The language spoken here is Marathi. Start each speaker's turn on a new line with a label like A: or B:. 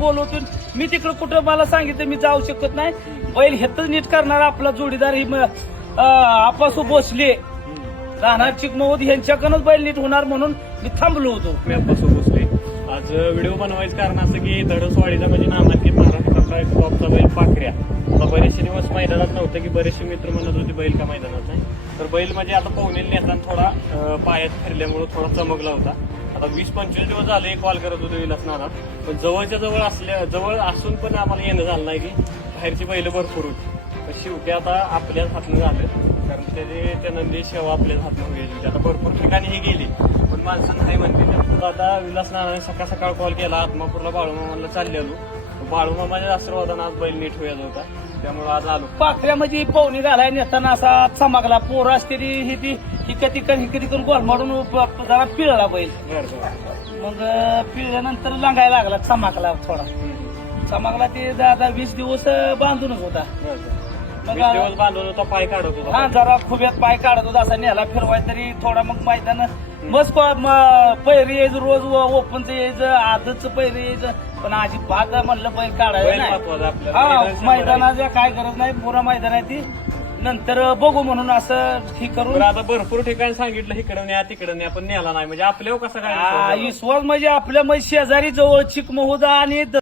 A: बोलवतो मी तिकडं कुठं मला सांगितलं मी जाऊ शकत नाही. बैल हेतच नीट करणारा आपला जोडीदार ही आपासू भोसले. राहणार चिकमोद यांच्याकडूनच बैल नीट होणार म्हणून मी थांबलो होतो.
B: मी आपासू बसले आज व्हिडिओ बनवायचं कारण असं की धडसवाडीचा म्हणजे नामांकित महाराष्ट्रातला एक टॉपचा बैल पाखऱ्या. बरेचसे दिवस मैदानात नव्हतं की बरेचसे मित्र म्हणत होते बैल का मैदानात नाही. तर बैल म्हणजे आता पवनेल नेताना थोडा पायात फिरल्यामुळे थोडा चमकला होता. आता वीस पंचवीस दिवस झाले कॉल करत होते विलास पण जवळच्या जवळ असल्या जवळ असून पण आम्हाला येणं झालं नाही की बाहेरची बैल भरपूर होती. शेवटी आता आपल्याच हातनं झालं. कारण त्याचे त्या सेवा शेवा आपल्याच हातनं गेली म्हणजे आता भरपूर ठिकाणी हे गेली. पण माणसं नाही म्हणते आता विलास नानाने सकाळ सकाळ कॉल केला. आत्मापूरला बाळूमामाला चालले आलो बाळूमामाच्या आशीर्वादानं आज बैल नीट व्हायचा होता त्यामुळे आज आलो.
A: पाखऱ्यामध्ये पाहुणी घालाय नेताना असा चमकला. पोरं असते ती ही ती तिकड हिकत तिकड गोल मारून जरा पिळला बैल. मग पिळल्यानंतर लागायला लागला चमकला थोडा. चमकला ते दादा वीस दिवस बांधूनच होता.
B: दिवस बांधून होता पाय काढत होता.
A: हा जरा खुब्यात पाय काढत होता असा नेला फिरवाय तरी थोडा मग मैदान मस्त पैरी यायचं रोज ओपनचं यायचं आजच पैरी यायचं पण अजिबात म्हणलं बैल काढायला
B: बैल
A: नाही.
B: महत्त्वाचा आपल्याला
A: हा
B: मैदान.
A: मैदानाच्या काय गरज नाही पुरा मैदान आहे ती. नंतर बघू म्हणून असं ही करून
B: बरं आता भरपूर ठिकाणी सांगितलं इकडं न्या तिकडं न्या पण नेला नाही. म्हणजे आपल्यावर कसं काय
A: विश्वास म्हणजे आपल्या म्हणजे शेजारी जवळ चिकमहुदा आणि